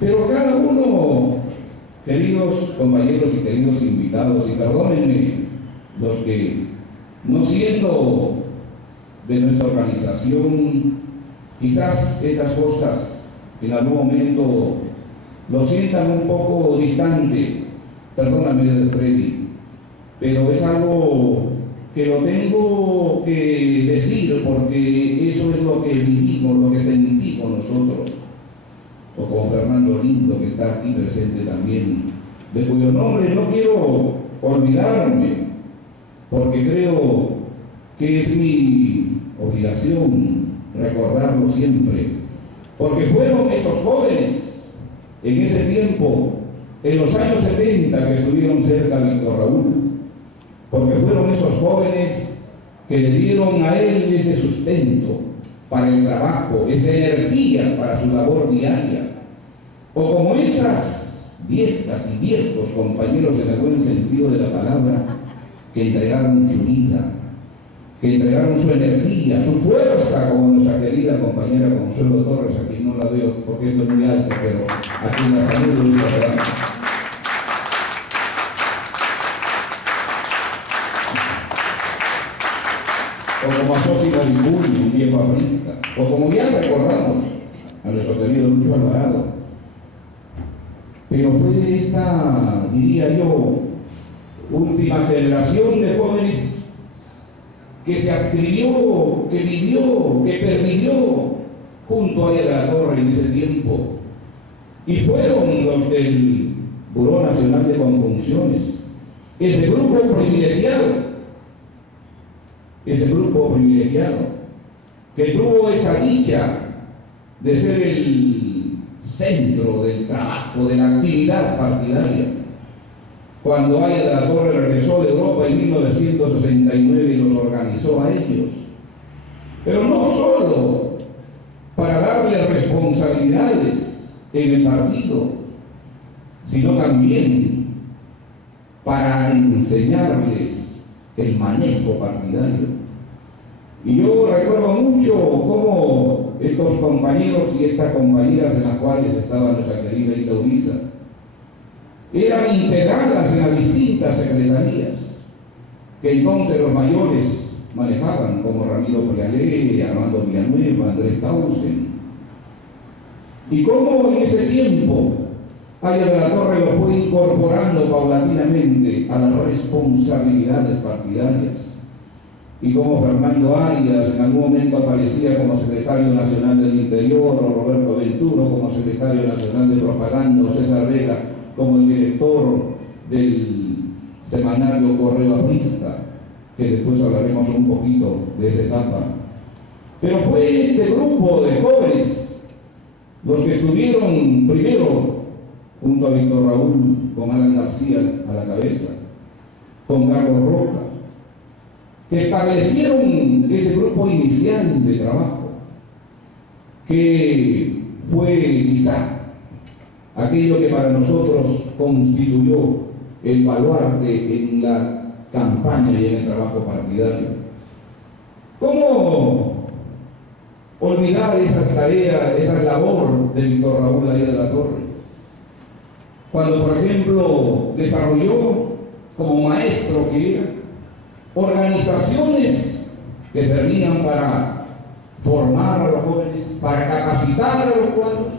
Pero cada uno, queridos compañeros y queridos invitados, y perdónenme los que, no siendo de nuestra organización, quizás estas cosas en algún momento lo sientan un poco distante, perdóname Freddy, pero es algo que lo tengo que decir porque eso es lo que vivimos, lo que sentimos nosotros, o como Fernando Lindo, que está aquí presente también, de cuyo nombre no quiero olvidarme, porque creo que es mi obligación recordarlo siempre, porque fueron esos jóvenes en ese tiempo, en los años 70, que estuvieron cerca de Víctor Raúl, porque fueron esos jóvenes que le dieron a él ese sustento para el trabajo, esa energía para su labor diaria, o como esas viejas y viejos compañeros en el buen sentido de la palabra, que entregaron su vida, que entregaron su energía, su fuerza, como nuestra querida compañera Consuelo Torres, aquí no la veo porque es muy alto, pero aquí en la salud de Luis Fernando. O como a Sofi Maripuri, un viejo aprista, o como ya recordamos a nuestro querido Lucho Alvarado. Pero fue esta, diría yo, última generación de jóvenes que se adscribió, que vivió, que pervivió junto a ella de la Torre en ese tiempo. Y fueron los del Buró Nacional de Conjunciones, ese grupo privilegiado, que tuvo esa dicha de ser el centro del trabajo, de la actividad partidaria. Cuando Aya de la Torre regresó de Europa en 1969 y los organizó a ellos. Pero no solo para darle responsabilidades en el partido, sino también para enseñarles el manejo partidario. Y yo recuerdo mucho cómo estos compañeros y estas compañeras en las cuales estaba nuestra querida Ita Uriza eran integradas en las distintas secretarías que entonces los mayores manejaban, como Ramiro Prialé, Armando Villanueva, Andrés Tausen. Y cómo en ese tiempo Aya de la Torre lo fue incorporando paulatinamente a las responsabilidades partidarias. Y como Fernando Arias en algún momento aparecía como secretario nacional del Interior, o Roberto Venturo como secretario nacional de Propaganda, o César Vega como el director del semanario Correo Aprista, que después hablaremos un poquito de esa etapa. Pero fue este grupo de jóvenes los que estuvieron primero junto a Víctor Raúl, con Alan García a la cabeza, con Carlos Roca, que establecieron ese grupo inicial de trabajo, que fue quizá aquello que para nosotros constituyó el baluarte en la campaña y en el trabajo partidario. ¿Cómo olvidar esa tarea, esa labor de Víctor Raúl Aya de la Torre? Cuando, por ejemplo, desarrolló como maestro que era organizaciones que servían para formar a los jóvenes, para capacitar a los cuadros,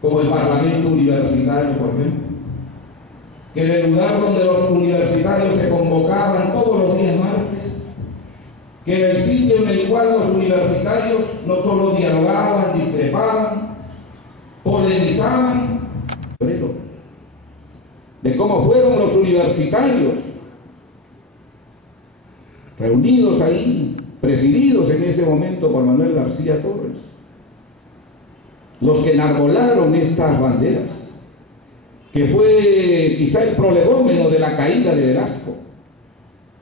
como el Parlamento Universitario, por ejemplo, que en el lugar donde los universitarios se convocaban todos los días martes, que en el sitio en el cual los universitarios no solo dialogaban, discrepaban, polemizaban, de cómo fueron los universitarios reunidos ahí, presididos en ese momento por Manuel García Torres, los que enarbolaron estas banderas, que fue quizá el prolegómeno de la caída de Velasco,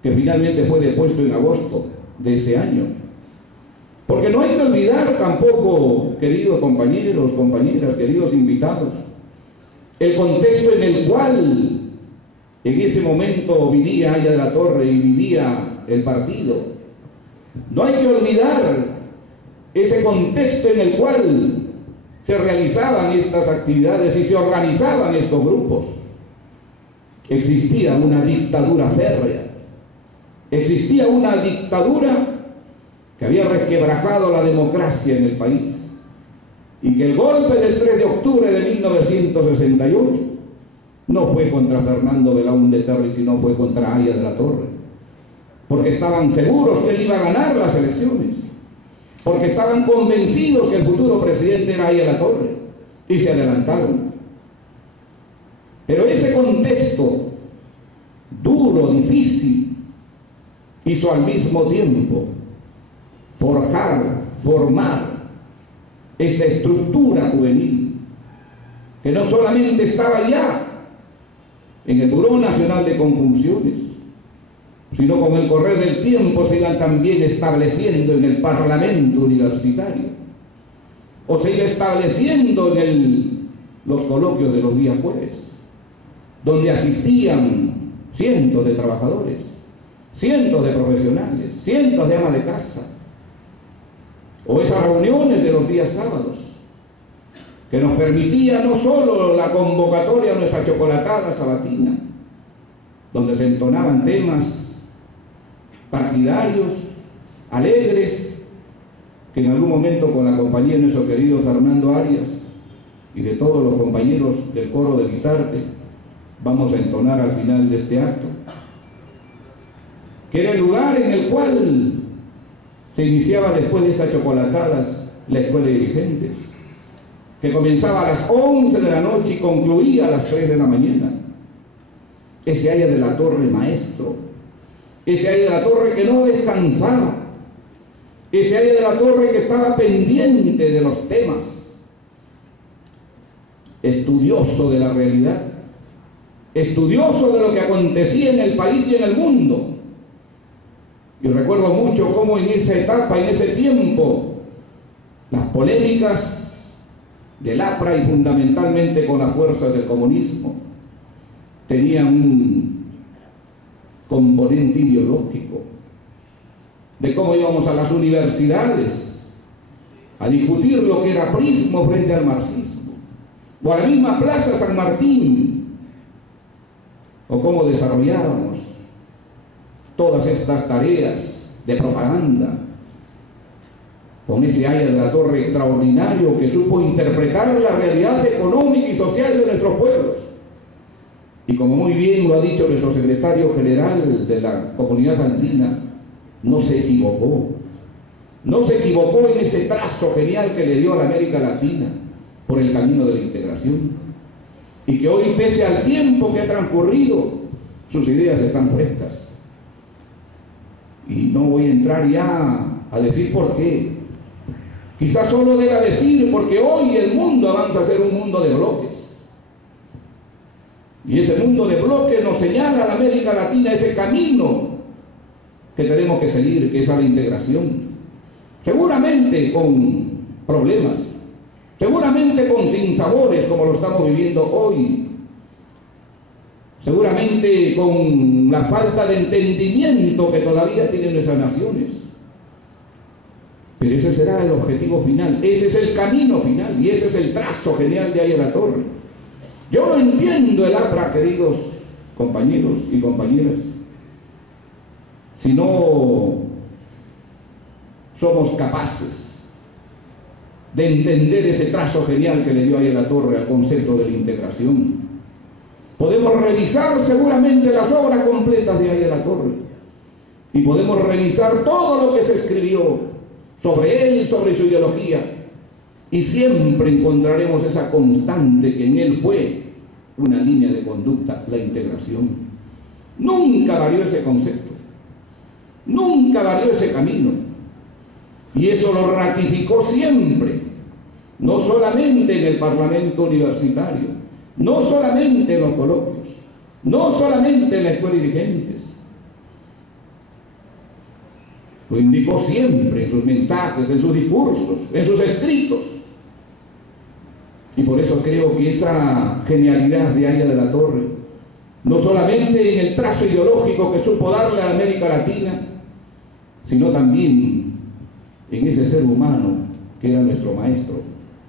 que finalmente fue depuesto en agosto de ese año. Porque no hay que olvidar tampoco, queridos compañeros, compañeras, queridos invitados, el contexto en el cual en ese momento vivía Aya de la Torre y vivía el partido. No hay que olvidar ese contexto en el cual se realizaban estas actividades y se organizaban estos grupos, existía una dictadura férrea, existía una dictadura que había resquebrajado la democracia en el país, y que el golpe del 3 de octubre de 1968 no fue contra Fernando Belaúnde Terry, sino fue contra Haya de la Torre, porque estaban seguros que él iba a ganar las elecciones, porque estaban convencidos que el futuro presidente era Haya de la Torre, y se adelantaron. Pero ese contexto duro, difícil, hizo al mismo tiempo formar esta estructura juvenil, que no solamente estaba ya en el Buró Nacional de Conjunciones, sino con el correr del tiempo se iban también estableciendo en el Parlamento Universitario, o se iba estableciendo en los coloquios de los días jueves, donde asistían cientos de trabajadores, cientos de profesionales, cientos de amas de casa, o esas reuniones de los días sábados, que nos permitía no solo la convocatoria a nuestra chocolatada sabatina, donde se entonaban temas partidarios, alegres, que en algún momento con la compañía de nuestro querido Fernando Arias y de todos los compañeros del coro de Guitarte vamos a entonar al final de este acto, que era el lugar en el cual se iniciaba después de estas chocolatadas la escuela de dirigentes, que comenzaba a las 11 de la noche y concluía a las 3 de la mañana. Ese Haya de la Torre maestro, ese Haya de la Torre que no descansaba, ese Haya de la Torre que estaba pendiente de los temas, estudioso de la realidad, estudioso de lo que acontecía en el país y en el mundo. Y recuerdo mucho cómo en esa etapa, en ese tiempo, las polémicas del APRA y fundamentalmente con las fuerzas del comunismo tenían un componente ideológico, de cómo íbamos a las universidades a discutir lo que era prismo frente al marxismo, o a la misma Plaza San Martín, o cómo desarrollábamos todas estas tareas de propaganda con ese Haya de la Torre extraordinario que supo interpretar la realidad económica y social de nuestros pueblos. Y como muy bien lo ha dicho nuestro secretario general de la Comunidad Andina, no se equivocó. No se equivocó en ese trazo genial que le dio a la América Latina por el camino de la integración. Y que hoy, pese al tiempo que ha transcurrido, sus ideas están frescas. Y no voy a entrar ya a decir por qué. Quizás solo deba decir porque hoy el mundo avanza a ser un mundo de bloques. Y ese mundo de bloques nos señala a la América Latina ese camino que tenemos que seguir, que es a la integración. Seguramente con problemas, seguramente con sinsabores como lo estamos viviendo hoy, seguramente con la falta de entendimiento que todavía tienen nuestras naciones. Pero ese será el objetivo final, ese es el camino final y ese es el trazo genial de Haya de la Torre. Yo no entiendo el APRA, queridos compañeros y compañeras, si no somos capaces de entender ese trazo genial que le dio Haya de la Torre al concepto de la integración. Podemos revisar seguramente las obras completas de Haya de la Torre y podemos revisar todo lo que se escribió sobre él y sobre su ideología, y siempre encontraremos esa constante que en él fue una línea de conducta, la integración. Nunca varió ese concepto, nunca varió ese camino, y eso lo ratificó siempre, no solamente en el Parlamento Universitario, no solamente en los coloquios, no solamente en la escuela de dirigentes. Lo indicó siempre en sus mensajes, en sus discursos, en sus escritos. Y por eso creo que esa genialidad de Haya de la Torre, no solamente en el trazo ideológico que supo darle a América Latina, sino también en ese ser humano que era nuestro maestro,